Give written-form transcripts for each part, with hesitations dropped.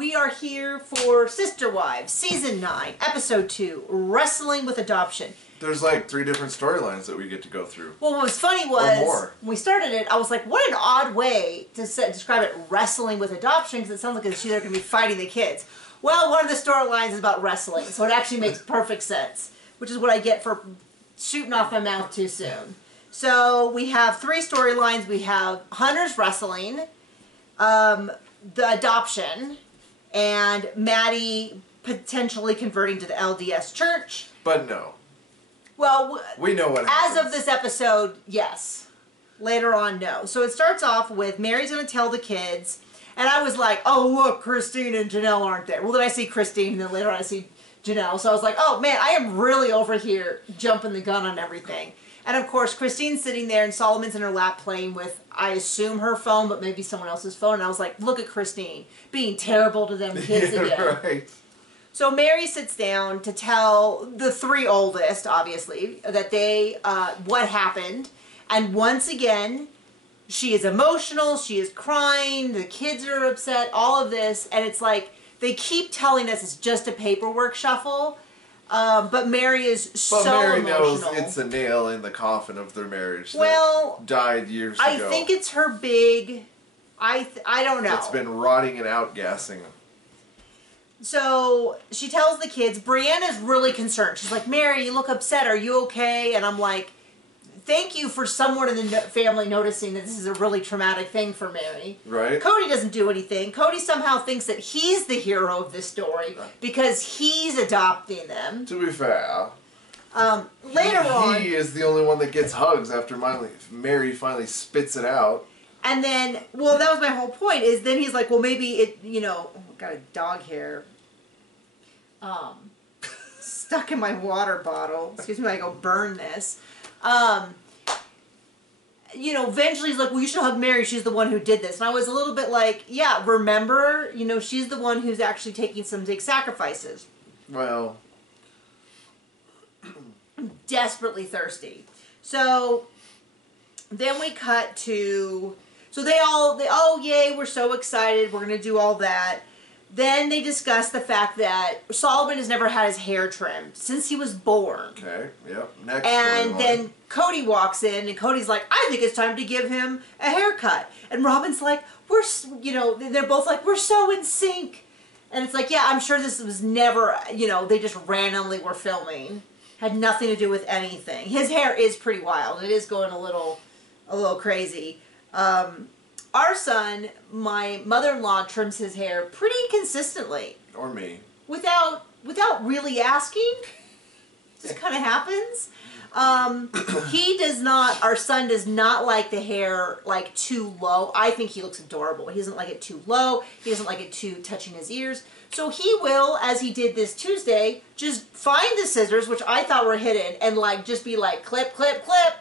We are here for Sister Wives, Season 9, Episode 2, Wrestling with Adoption. There's like 3 different storylines that we get to go through. Well, what was funny was, when we started it, I was like, what an odd way to describe it, wrestling with adoption, because it sounds like it's either going to be fighting the kids. Well, one of the storylines is about wrestling, so it actually makes perfect sense, which is what I get for shooting off my mouth too soon. So we have 3 storylines. We have Hunter's wrestling, the adoption, and Maddie potentially converting to the LDS church. But no. Well, we know what happens. As of this episode, yes. Later on, no. So it starts off with Mary's going to tell the kids, and I was like, oh, look, Christine and Janelle aren't there. Well, then I see Christine, and then later on I see Janelle. So I was like, oh, man, I am really over here jumping the gun on everything. And, of course, Christine's sitting there, and Solomon's in her lap playing with, I assume, her phone, but maybe someone else's phone. And I was like, look at Christine being terrible to them kids again. Right. So Mary sits down to tell the 3 oldest, obviously, that they, what happened. And once again, she is emotional, she is crying, the kids are upset, all of this. And it's like, they keep telling us it's just a paperwork shuffle. But Mary is so Mary emotional. knows it's a nail in the coffin of their marriage that died years ago. I think it's her big... I don't know. It's been rotting and outgassing. So she tells the kids, Brianna's really concerned. She's like, Mary, you look upset. Are you okay? And I'm like, thank you for someone in the family noticing that this is a really traumatic thing for Mary. Right. Cody doesn't do anything. Cody somehow thinks that he's the hero of this story because he's adopting them. To be fair, later on... He is the only one that gets hugs after Mary finally spits it out. And then, well, that was my whole point, is then he's like, well, maybe it, you know, got a dog hair stuck in my water bottle. Excuse me, I go burn this. You know, eventually he's like, well, you should hug Mary. She's the one who did this. And I was a little bit like, yeah, remember, you know, she's the one who's actually taking some big sacrifices. Well. Desperately thirsty. So then we cut to... So they oh, yay, we're so excited. We're going to do all that. Then they discuss the fact that Solomon has never had his hair trimmed since he was born. Okay, yep. Next And then Cody walks in, and Cody's like, I think it's time to give him a haircut. And Robin's like, you know, they're both like, we're so in sync. And it's like, yeah, I'm sure this was never, you know, they just randomly were filming. Had nothing to do with anything. His hair is pretty wild. It is going a little crazy. Our son, my mother-in-law, trims his hair pretty consistently. Or me. Without really asking. Just kind of happens. He does not, our son does not like the hair like too low. I think he looks adorable. He doesn't like it too low. He doesn't like it too touching his ears. So he will, as he did this Tuesday, just find the scissors, which I thought were hidden, and like just be like clip, clip, clip.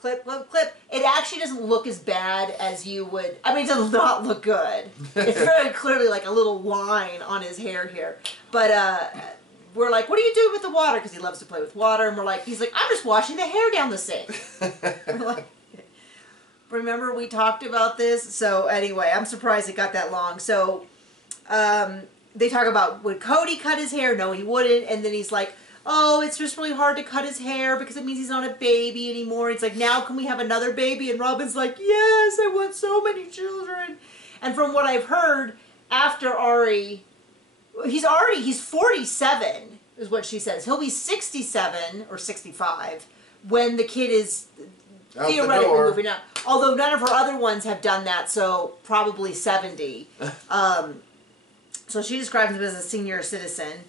Clip, clip, clip. It actually doesn't look as bad as you would. I mean, it does not look good. It's very clearly like a little line on his hair here. But we're like, what are you doing with the water? Because he loves to play with water. And we're like, he's like, I'm just washing the hair down the sink. We're like, remember we talked about this? So anyway, I'm surprised it got that long. So they talk about, would Cody cut his hair? No, he wouldn't. And then he's like, oh, it's just really hard to cut his hair because it means he's not a baby anymore. He's like, now can we have another baby? And Robin's like, yes, I want so many children. And from what I've heard, after Ari, he's 47 is what she says. He'll be 67 or 65 when the kid is theoretically moving up. Although none of her other ones have done that, so probably 70. So she describes him as a senior citizen.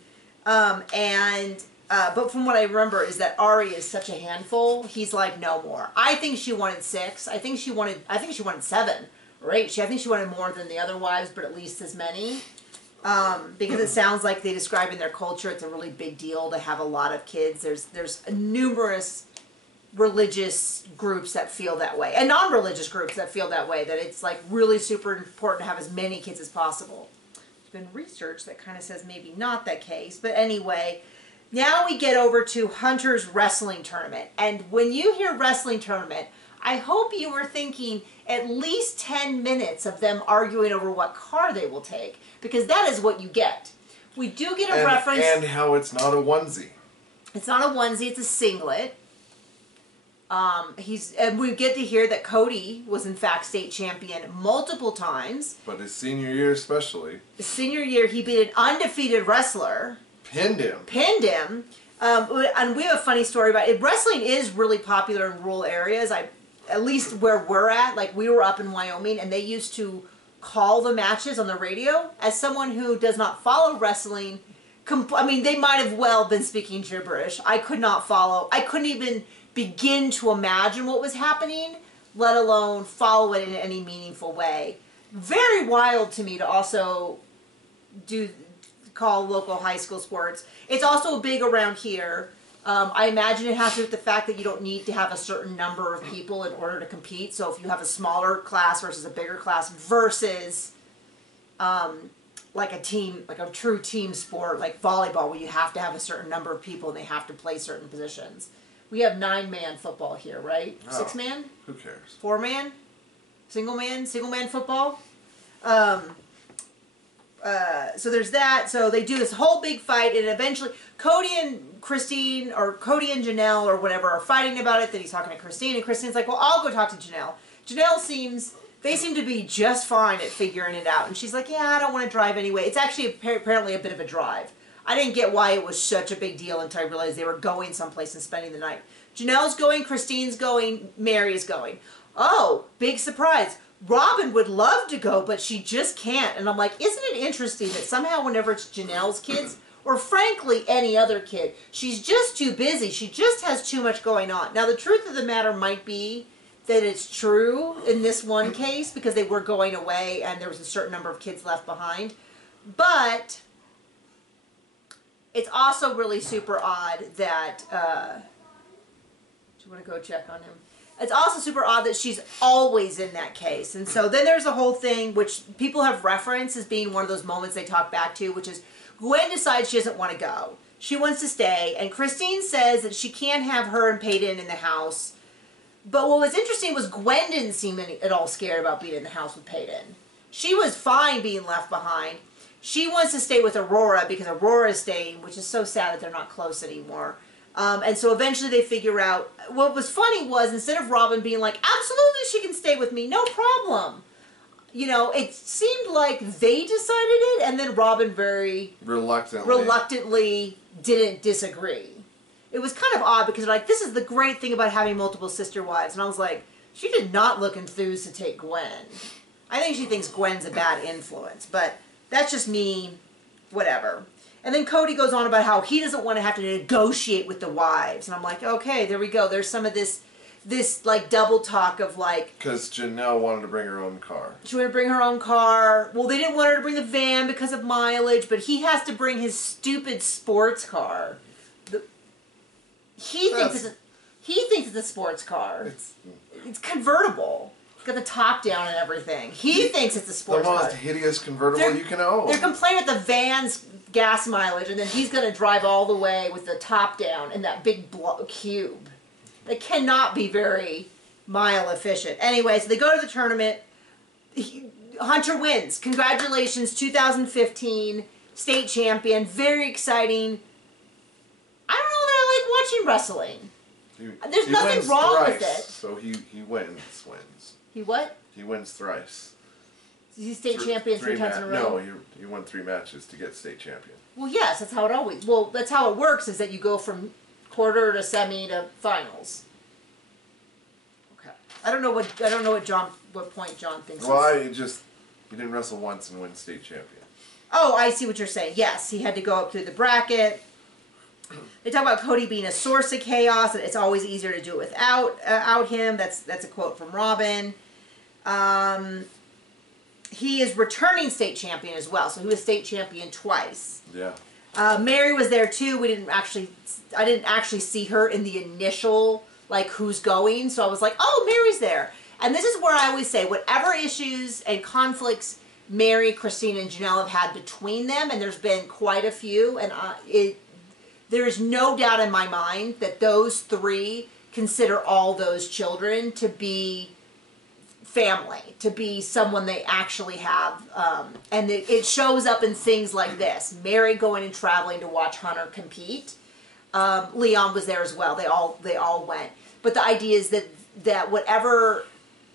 But from what I remember is that Ari is such a handful. He's like, no more. I think she wanted 6. I think she wanted 7 or 8. I think she wanted more than the other wives, but at least as many. Because it sounds like they describe in their culture it's a really big deal to have a lot of kids. There's numerous religious groups that feel that way, and non-religious groups that feel that way, that it's like really super important to have as many kids as possible. There's been research that kind of says maybe not that case, but anyway, now we get over to Hunter's wrestling tournament. And when you hear wrestling tournament, I hope you were thinking at least 10 minutes of them arguing over what car they will take, because that is what you get. We do get a reference. And how it's not a onesie. It's not a onesie, it's a singlet. And we get to hear that Cody was in fact state champion multiple times. But his senior year especially. His senior year, he beat an undefeated wrestler. Pinned him. And we have a funny story about it. Wrestling is really popular in rural areas. At least where we're at, like we were up in Wyoming, and they used to call the matches on the radio. As someone who does not follow wrestling, I mean, they might have well been speaking gibberish. I could not follow. I couldn't even begin to imagine what was happening, let alone follow it in any meaningful way. Very wild to me to also call local high school sports. It's also big around here. I imagine it has to do with the fact that you don't need to have a certain number of people in order to compete. So if you have a smaller class versus a bigger class versus like a team, like a true team sport, like volleyball, where you have to have a certain number of people and they have to play certain positions. We have 9-man football here, right? Oh, 6-man? Who cares? 4-man? Single man football? So there's that. So they do this whole big fight, and eventually Cody and Christine, or Cody and Janelle, or whatever, are fighting about it. Then he's talking to Christine, and Christine's like, well, I'll go talk to Janelle. They seem to be just fine at figuring it out. And she's like, yeah, I don't want to drive anyway. It's actually apparently a bit of a drive. I didn't get why it was such a big deal until I realized they were going someplace and spending the night. Janelle's going, Christine's going, Mary is going. Oh, big surprise. Robin would love to go, but she just can't. And I'm like, isn't it interesting that somehow whenever it's Janelle's kids, or frankly any other kid, she's just too busy. She just has too much going on. Now, the truth of the matter might be that it's true in this one case because they were going away and there was a certain number of kids left behind. But it's also really super odd that, do you want to go check on him? It's also super odd that she's always in that case. And so then there's a whole thing which people have referenced as being one of those moments they talk back to, which is Gwen decides she doesn't want to go. She wants to stay. And Christine says that she can't have her and Peyton in the house. But what was interesting was Gwen didn't seem at all scared about being in the house with Peyton. She was fine being left behind. She wants to stay with Aurora because Aurora is staying, which is so sad that they're not close anymore. And so eventually they figure out, what was funny was instead of Robin being like, absolutely she can stay with me, no problem. You know, it seemed like they decided it, and then Robin very reluctantly didn't disagree. It was kind of odd because they're like, this is the great thing about having multiple sister wives. And I was like, she did not look enthused to take Gwen. I think she thinks Gwen's a bad influence, but that's just me, whatever. And then Cody goes on about how he doesn't want to have to negotiate with the wives. And I'm like, okay, there we go. There's some of this like double talk of like... Because Janelle wanted to bring her own car. She wanted to bring her own car. Well, they didn't want her to bring the van because of mileage, but he has to bring his stupid sports car. He thinks it's a sports car. It's convertible. It's got the top down and everything. He thinks it's a sports car. The most hideous convertible you can own. They're complaining about the van's gas mileage, and then he's going to drive all the way with the top down in that big cube. They cannot be very mile efficient. Anyway, so they go to the tournament. Hunter wins. Congratulations, 2015 state champion. Very exciting. I don't know that I like watching wrestling. There's nothing wrong with it. So he wins. He what? He wins thrice. He's state champion three times in a row? No, he won 3 matches to get state champion. Well, yes, that's how it always... Well, that's how it works, is that you go from quarter to semi to finals. Okay. I don't know what point John thinks. Well, he didn't wrestle once and win state champion. Oh, I see what you're saying. Yes, he had to go up through the bracket. They talk about Cody being a source of chaos, and it's always easier to do it without him. That's a quote from Robin. He is returning state champion as well, so he was state champion twice. Yeah. Mary was there too. I didn't actually see her in the initial, like, who's going, so I was like, oh, Mary's there. And this is where I always say, whatever issues and conflicts Mary, Christine, and Janelle have had between them, and there's been quite a few, and there is no doubt in my mind that those three consider all those children to be family, to be someone they actually have. And it shows up in things like this. Mary going and traveling to watch Hunter compete. Leon was there as well. They all went. But the idea is that whatever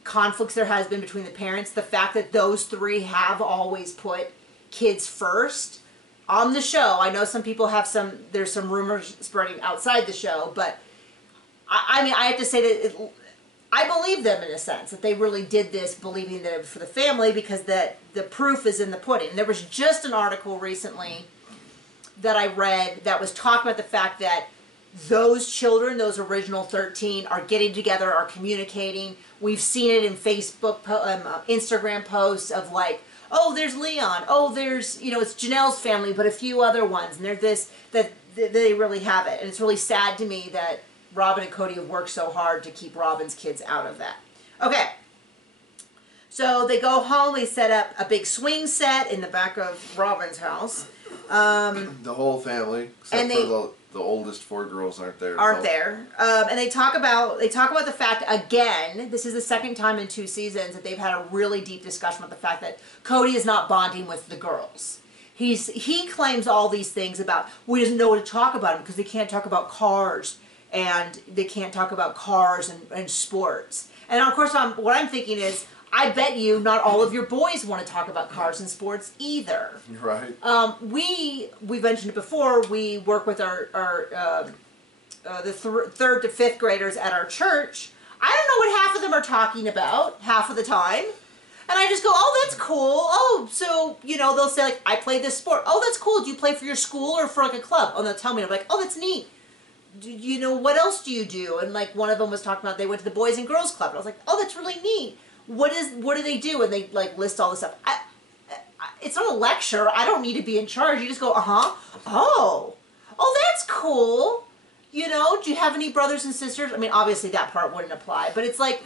conflicts there has been between the parents, the fact that those three have always put kids first on the show. I know some people have there's some rumors spreading outside the show, but I mean, I have to say that I believe them in a sense, that they really did this believing that it was for the family, because that the proof is in the pudding. There was just an article recently that I read that was talking about the fact that those children, those original 13, are getting together, are communicating. We've seen it in Facebook, Instagram posts of like, oh, there's Leon. Oh, there's, it's Janelle's family, but a few other ones. And they're that they really have it. And it's really sad to me that Robin and Cody have worked so hard to keep Robin's kids out of that. Okay. So they go home. They set up a big swing set in the back of Robin's house. The whole family, except for the oldest 4 girls aren't there. And they talk about the fact, again, this is the second time in 2 seasons that they've had a really deep discussion about the fact that Cody is not bonding with the girls. He claims all these things about, we doesn't know what to talk about him because they can't talk about cars, and they can't talk about cars and sports. And of course, what I'm thinking is, I bet you not all of your boys want to talk about cars and sports either. Right. We mentioned it before. We work with the 3rd to 5th graders at our church. I don't know what half of them are talking about half of the time. And I just go, oh, that's cool. Oh, so, they'll say, like, I play this sport. Oh, that's cool. Do you play for your school or for, like, a club? Oh, they'll tell me. I'm like, oh, that's neat. What else do you do? And, like, one of them was talking about they went to the Boys and Girls Club. And I was like, oh, that's really neat. What do they do? And they, like, list all this stuff. It's not a lecture. I don't need to be in charge. You just go, oh, that's cool. Do you have any brothers and sisters? I mean, obviously that part wouldn't apply, but it's like,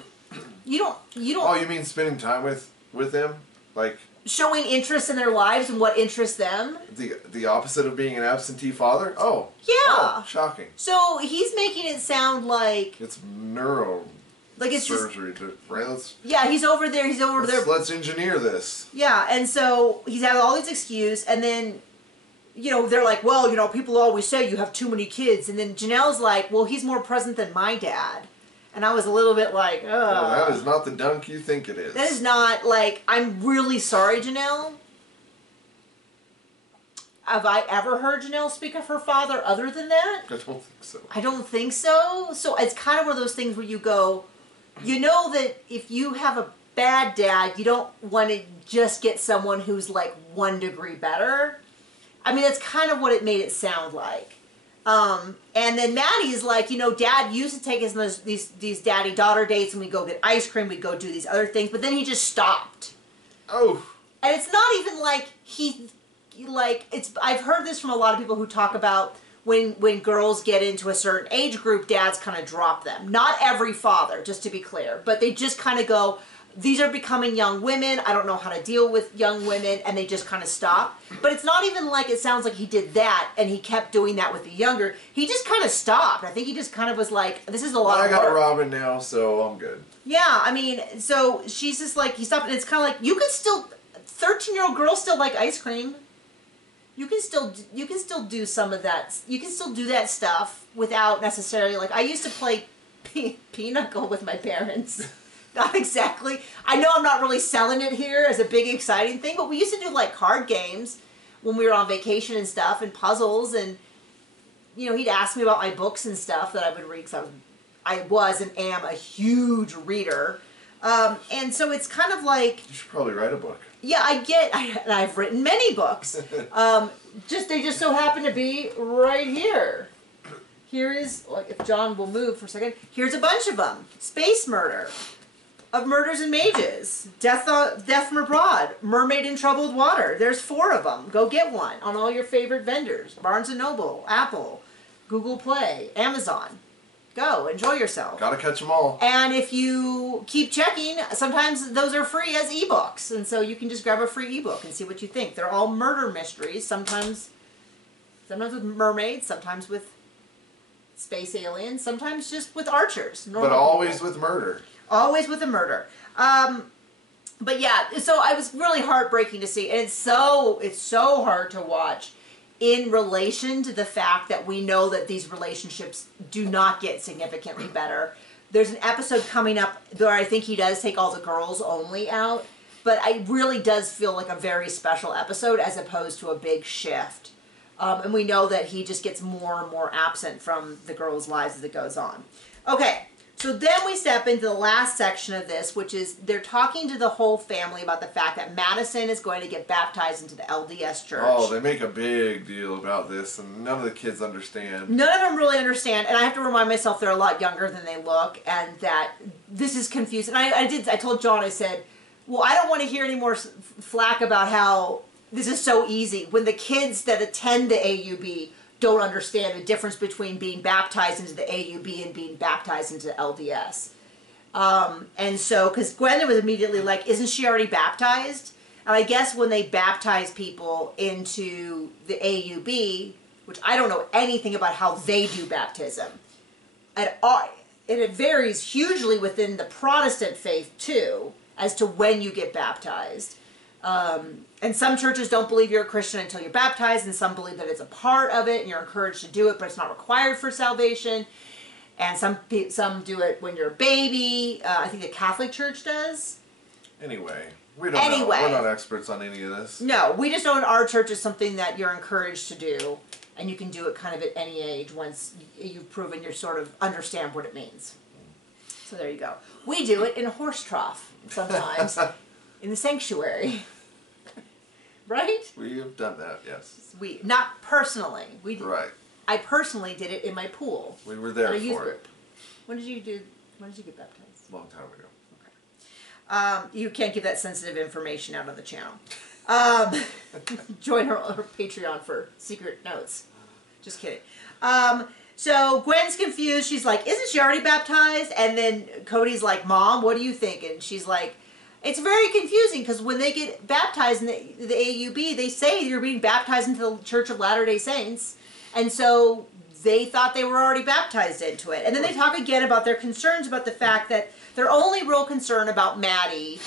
you don't. Oh, you mean spending time with them? Like, showing interest in their lives and what interests them. The opposite of being an absentee father? Oh. Yeah. Oh, shocking. So he's making it sound like it's neuro. Like it's surgery, right? He's over there. Let's engineer this. Yeah, and so he's having all these excuses, and then, they're like, well, people always say you have too many kids, and then Janelle's like, well, he's more present than my dad, and I was a little bit like, ugh. Well, that is not the dunk you think it is. That is not, like, I'm really sorry, Janelle. Have I ever heard Janelle speak of her father other than that? I don't think so. I don't think so. So it's kind of one of those things where you go, that if you have a bad dad, you don't want to just get someone who's like 1 degree better. I mean, that's kind of what it made it sound like. And then Maddie's like, Dad used to take us on these daddy-daughter dates, and we go get ice cream, we go do these other things, but then he just stopped. Oh. And it's not even like I've heard this from a lot of people who talk about when girls get into a certain age group, dads kind of drop them. Not every father, just to be clear, but they just kind of go, these are becoming young women, I don't know how to deal with young women, and they just kind of stop. But it's not even like it sounds like he did that and he kept doing that with the younger. He just kind of stopped. I think he just kind of was like, this is a lot of work. I got a Robin now, so I'm good. Yeah, I mean, so she's just like, he stopped, and it's kind of like, you could still, 13-year-old girls still like ice cream. You can still do some of that. You can still do that stuff without necessarily, like, I used to play pinochle with my parents. Not exactly. I know I'm not really selling it here as a big exciting thing, but we used to do like card games when we were on vacation and stuff, and puzzles, and he'd ask me about my books and stuff that I would read, because I was and am a huge reader. And so it's kind of like, you should probably write a book. Yeah, and I've written many books. They just so happen to be right here. Here is, like, if John will move for a second, here's a bunch of them. Space Murder, Of Murders and Mages, Death from Abroad, Mermaid in Troubled Water. There's 4 of them. Go get one on all your favorite vendors. Barnes & Noble, Apple, Google Play, Amazon. Go, enjoy yourself. Gotta catch them all. And if you keep checking, sometimes those are free as ebooks. And so you can just grab a free ebook and see what you think. They're all murder mysteries, sometimes with mermaids, sometimes with space aliens, sometimes just with archers. But always with murder. Always with a murder. But yeah, so I was really heartbreaking to see, and it's so hard to watch in relation to the fact that we know that these relationships do not get significantly better. There's an episode coming up where I think he does take all the girls only out, but it really does feel like a very special episode as opposed to a big shift. And we know that he just gets more and more absent from the girls' lives as it goes on. Okay, so then we step into the last section of this, which is they're talking to the whole family about the fact that Madison is going to get baptized into the LDS church. Oh, they make a big deal about this, and none of the kids understand. None of them really understand, and I have to remind myself they're a lot younger than they look, and that this is confusing. I told John, I said, well, I don't want to hear any more flack about how this is so easy when the kids that attend the AUB don't understand the difference between being baptized into the AUB and being baptized into LDS. And so, because Gwenda was immediately like, isn't she already baptized? And I guess when they baptize people into the AUB, which I don't know anything about how they do baptism, and it varies hugely within the Protestant faith too, as to when you get baptized. And some churches don't believe you're a Christian until you're baptized, and some believe that it's a part of it and you're encouraged to do it, but it's not required for salvation. And some do it when you're a baby. I think the Catholic Church does. Anyway, we don't know. We're not experts on any of this. No, we just know in our church is something that you're encouraged to do, and you can do it kind of at any age once you've proven you sort of understand what it means. So there you go. We do it in a horse trough sometimes in the sanctuary. Right? We have done that, yes. Not personally. Right. I personally did it in my pool. We were there for it. Group. When did you get baptized? A long time ago. Okay. You can't give that sensitive information out on the channel. Join her Patreon for secret notes. Just kidding. So Gwen's confused. She's like, isn't she already baptized? And then Cody's like, Mom, what do you think? And she's like, it's very confusing because when they get baptized in the AUB, they say you're being baptized into the Church of Latter-day Saints. And so they thought they were already baptized into it. And then they talk again about their concerns about the fact that their only real concern about Maddie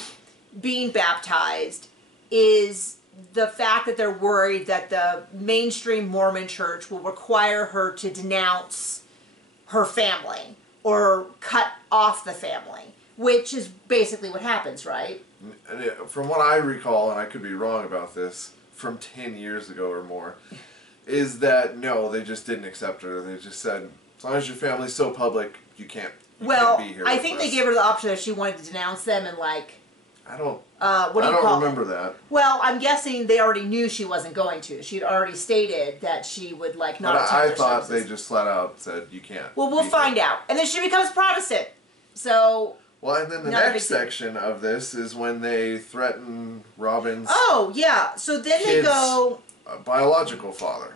being baptized is the fact that they're worried that the mainstream Mormon church will require her to denounce her family or cut off the family. Which is basically what happens, right? From what I recall, and I could be wrong about this, from 10 years ago or more, is that no, they just didn't accept her. They just said, as long as your family's so public, you can't be here. I think they gave her the option that she wanted to denounce them and like... I don't remember that. Well, I'm guessing they already knew she wasn't going to. She'd already stated that she would like not attend I thought they just flat out said, you can't. Well, we'll find out. And then she becomes Protestant. So... Well, and then the next section of this is when they threaten Robin's so then they go... biological father.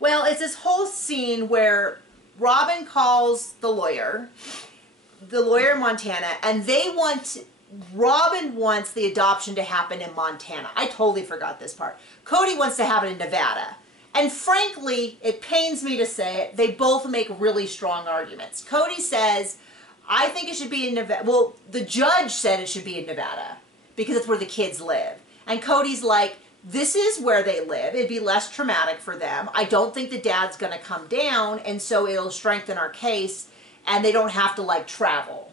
Well, it's this whole scene where Robin calls the lawyer in Montana, and Robin wants the adoption to happen in Montana. I totally forgot this part. Cody wants to have it in Nevada. And frankly, it pains me to say it, they both make really strong arguments. Cody says... I think it should be in Nevada. Well, the judge said it should be in Nevada because it's where the kids live. And Cody's like, this is where they live. It'd be less traumatic for them. I don't think the dad's going to come down, and so it'll strengthen our case, and they don't have to, like, travel.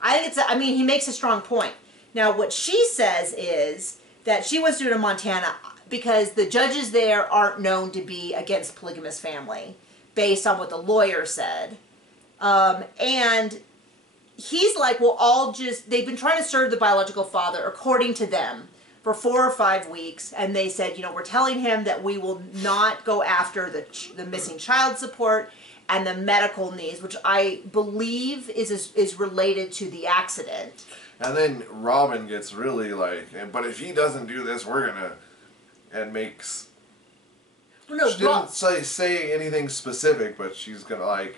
I think he makes a strong point. Now, what she says is that she wants to do it in Montana because the judges there aren't known to be against polygamous family, based on what the lawyer said. And... he's like, well, they've been trying to serve the biological father, according to them, for 4 or 5 weeks. And they said, we're telling him that we will not go after the missing child support and the medical needs, which I believe is related to the accident. And then Robin gets really like, but if he doesn't do this, we're going to, and makes, well, no, she didn't say anything specific, but she's going to like,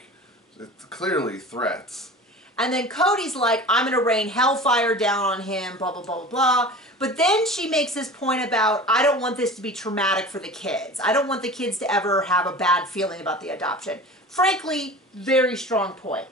it's clearly threats. And then Cody's like, I'm going to rain hellfire down on him, blah, blah, blah, blah, blah. But then she makes this point about, I don't want this to be traumatic for the kids. I don't want the kids to ever have a bad feeling about the adoption. Frankly, very strong point.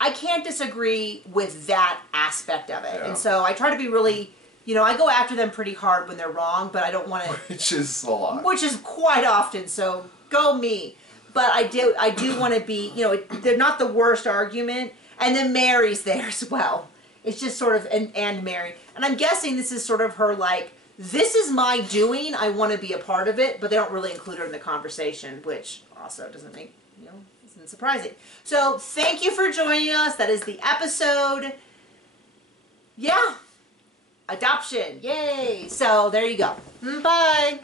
I can't disagree with that aspect of it. Yeah. And so I try to be really, you know, I go after them pretty hard when they're wrong, but I don't want to... Which is a lot. Which is quite often, so go me. But I do want to be, you know, they're not the worst argument. And then Mary's there as well. It's just sort of, and Mary. And I'm guessing this is sort of her like, this is my doing, I want to be a part of it, but they don't really include her in the conversation, which also doesn't make, you know, isn't surprising. So thank you for joining us. That is the episode. Yeah. Adoption. Yay. So there you go. Bye.